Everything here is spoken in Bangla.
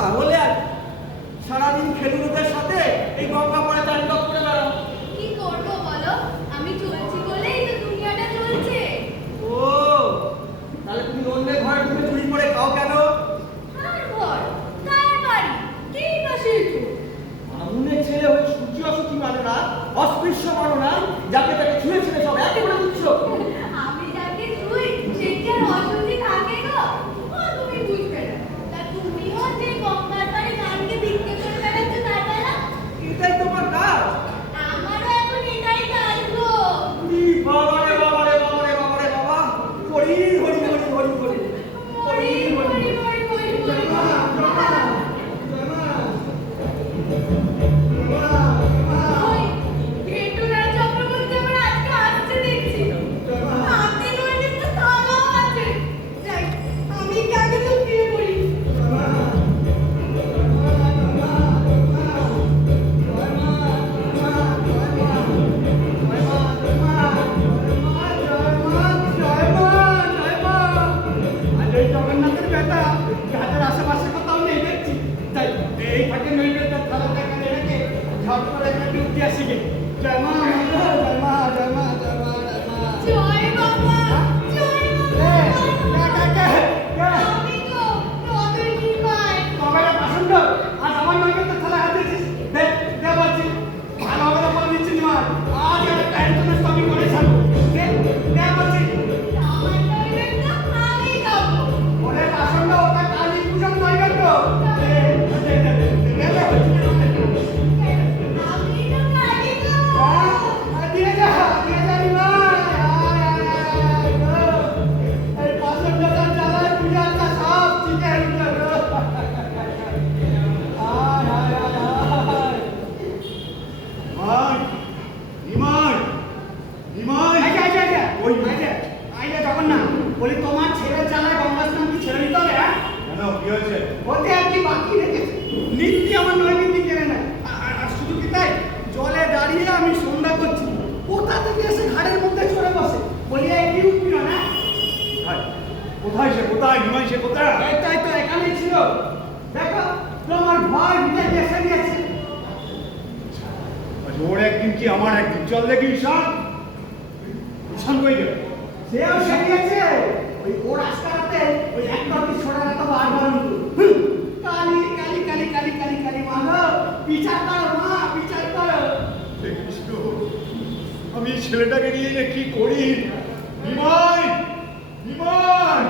lá, olha que é a seguinte, que তোমার ছেলে চালায় গঙ্গাস্নান কি ছেড়ে দিতে হবে হ্যাঁ? কেন কি হয়েছে? ওতে আর কি বাকি রেখেছে? নিত্যি আমার নয় নীতি কেড়ে নেয়। আর শুধু কি তাই? জলে দাঁড়িয়ে আমি সন্ধ্যা করছি। কোথা থেকে এসে ঘাড়ের মধ্যে চড়ে বসে? বলিয়া এটি উঠবি না হ্যাঁ? কোথায়? সে? কোথায়? হিমাই সে কোথায়? তাই তো এখানেই ছিল। দেখো তোমার ভয় ভিতরে এসে গেছে আচ্ছা, ওর একদিন কি আমার একদিন? চল দেখি ঈশান। ঈশান কই সে গেছে ও রাস্তাতে ওই একবার কালি কালি কালি কালি কালি কালি মাধব বিচার করো, মা, বিচার করো। আমি ছেলেটাকে নিয়ে যে কি করি? বিময় বিময়